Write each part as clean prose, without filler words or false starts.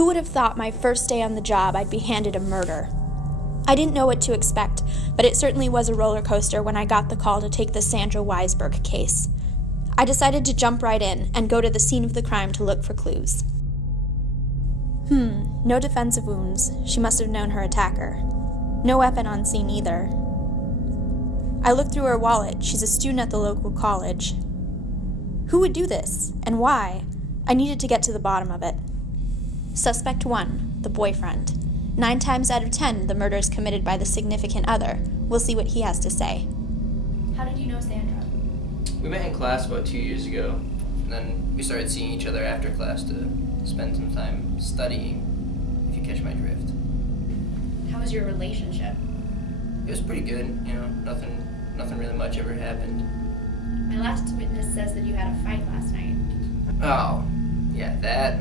Who would have thought my first day on the job I'd be handed a murder? I didn't know what to expect, but it certainly was a roller coaster when I got the call to take the Sandra Weisberg case. I decided to jump right in and go to the scene of the crime to look for clues. No defensive wounds. She must have known her attacker. No weapon on scene either. I looked through her wallet. She's a student at the local college. Who would do this, and why? I needed to get to the bottom of it. Suspect 1, the boyfriend. 9 times out of 10, the murder is committed by the significant other. We'll see what he has to say. How did you know Sandra? We met in class about 2 years ago, and then we started seeing each other after class to spend some time studying, if you catch my drift. How was your relationship? It was pretty good, nothing really much ever happened. My last witness says that you had a fight last night. Oh, yeah, that.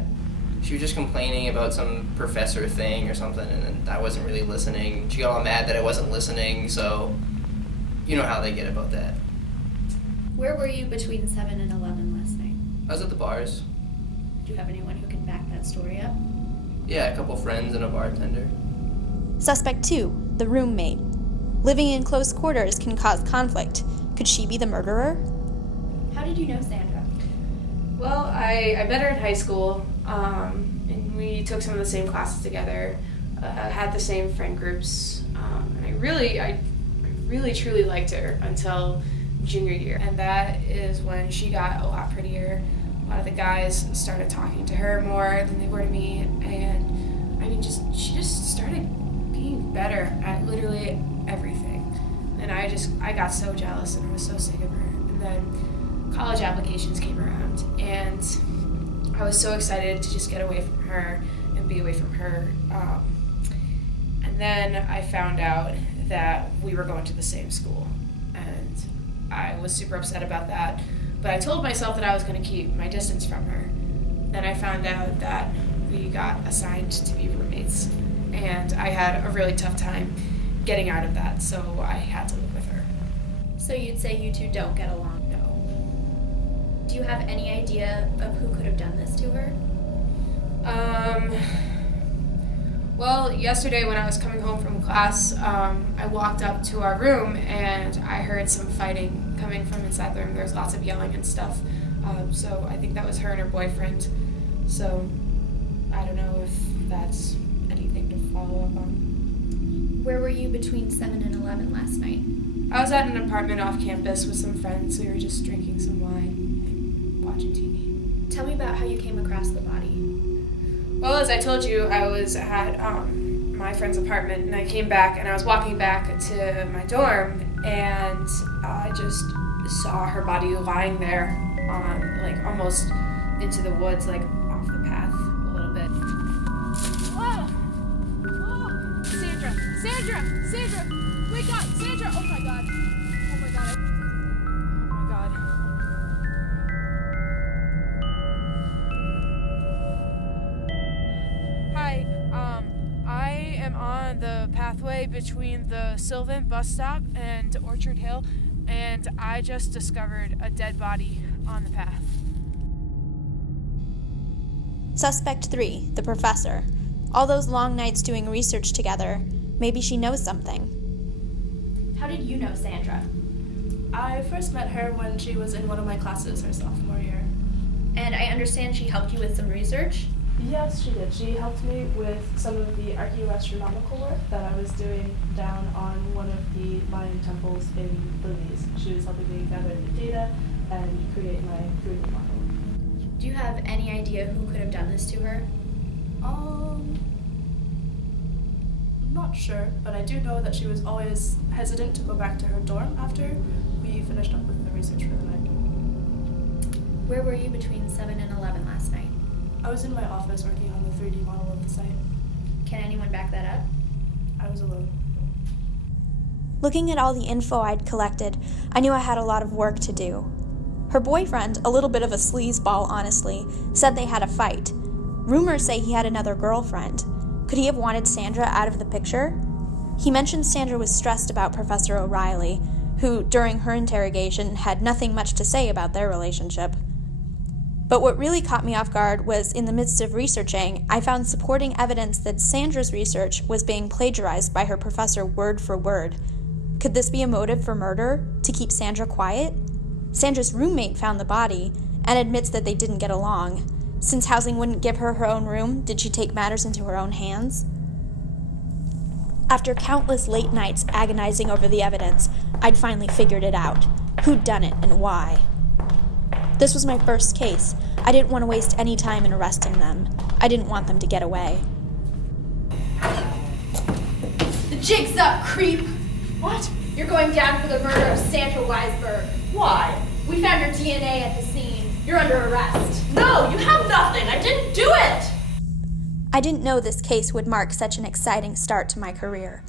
She was just complaining about some professor thing or something, and then I wasn't really listening. She got all mad that I wasn't listening, so you know how they get about that. Where were you between 7 and 11 last night? I was at the bars. Do you have anyone who can back that story up? Yeah, a couple friends and a bartender. Suspect 2, the roommate. Living in close quarters can cause conflict. Could she be the murderer? How did you know Sandra? Well, I met her in high school, and we took some of the same classes together, had the same friend groups, and I really truly liked her until junior year. And that is when she got a lot prettier. A lot of the guys started talking to her more than they were to me, and she just started being better at literally everything. And I got so jealous, and I was so sick of her. And then college applications came around, and I was so excited to just get away from her and be away from her. And then I found out that we were going to the same school, and I was super upset about that. But I told myself that I was going to keep my distance from her. Then I found out that we got assigned to be roommates, and I had a really tough time getting out of that, so I had to live with her. So you'd say you two don't get along? No. Do you have any idea of who could have done this to her? Well, yesterday when I was coming home from class, I walked up to our room and I heard some fighting coming from inside the room. There was lots of yelling and stuff. So I think that was her and her boyfriend. So I don't know if that's anything to follow up on. Where were you between 7 and 11 last night? I was at an apartment off campus with some friends. We were just drinking some wine and watching TV. Tell me about how you came across the body. Well, as I told you, I was at my friend's apartment, and I came back, and I was walking back to my dorm, and I just saw her body lying there on, almost into the woods, off the path a little bit. Whoa! Whoa! Sandra! Wake up! Sandra! Oh my god! Oh my god! Hi, I am on the pathway between the Sylvan bus stop and Orchard Hill, and I just discovered a dead body on the path. Suspect 3, the professor. All those long nights doing research together. Maybe she knows something. How did you know Sandra? I first met her when she was in one of my classes her sophomore year. And I understand she helped you with some research? Yes, she did. She helped me with some of the archaeoastronomical work that I was doing down on one of the Mayan temples in Belize. She was helping me gather the data and create my 3D model. Do you have any idea who could have done this to her? Not sure, but I do know that she was always hesitant to go back to her dorm after we finished up with the research for the night. Where were you between 7 and 11 last night? I was in my office working on the 3D model of the site. Can anyone back that up? I was alone. Looking at all the info I'd collected, I knew I had a lot of work to do. Her boyfriend, a little bit of a sleazeball honestly, said they had a fight. Rumors say he had another girlfriend. Could he have wanted Sandra out of the picture? He mentioned Sandra was stressed about Professor O'Reilly, who, during her interrogation, had nothing much to say about their relationship. But what really caught me off guard was, in the midst of researching, I found supporting evidence that Sandra's research was being plagiarized by her professor word for word. Could this be a motive for murder, to keep Sandra quiet? Sandra's roommate found the body and admits that they didn't get along. Since housing wouldn't give her her own room, did she take matters into her own hands? After countless late nights agonizing over the evidence, I'd finally figured it out. Who'd done it and why? This was my first case. I didn't want to waste any time in arresting them. I didn't want them to get away. The jig's up, creep! What? You're going down for the murder of Sandra Weisberg. Why? We found your DNA at the scene. You're under arrest. No, you have nothing. I didn't do it! I didn't know this case would mark such an exciting start to my career.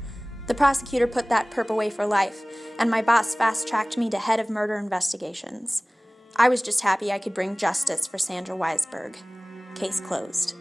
The prosecutor put that perp away for life, and my boss fast-tracked me to head of murder investigations. I was just happy I could bring justice for Sandra Weisberg. Case closed.